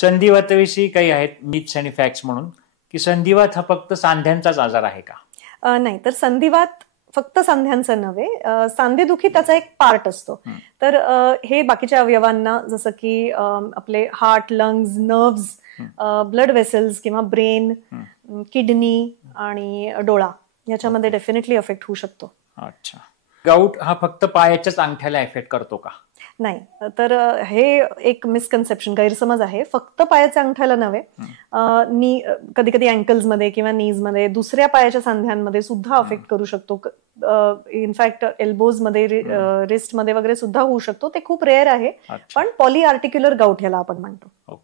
संधिवाताविषयी काही आहेत मिथ्स आणि फॅक्ट्स म्हणून, की संधिवात हा फक्त सांध्यांचाच आजार आहे का? नाही, तर संधिवात फक्त सांध्यांचं नव्हे, सांधेदुखी त्याचा एक पार्ट असतो. तर हे बाकीच्या अवयवांना जसं की आपले heart, lungs, nerves, blood vessels किंवा ब्रेन, किडनी आणि डोळा याच्यामध्ये डेफिनेटली अफेक्ट होऊ शकतो. अच्छा. गाऊट हा फक्त पायाच्याच अंगठ्याला इफेक्ट करतो का? नाही, तर हे एक मिसकन्सेप्शन, गैरसमज आहे. फक्त पायाच्या अंगठ्याला नव्हे, कधी कधी अँकल्समध्ये किंवा नीजमध्ये, दुसऱ्या पायाच्या सांध्यांमध्ये सुद्धा अफेक्ट करू शकतो. इनफॅक्ट एल्बोजमध्ये, रिस्टमध्ये वगैरे सुद्धा होऊ शकतो. ते खूप रेअर आहे, पण पॉलीआर्टिक्युलर गाऊट ह्याला आपण म्हणतो.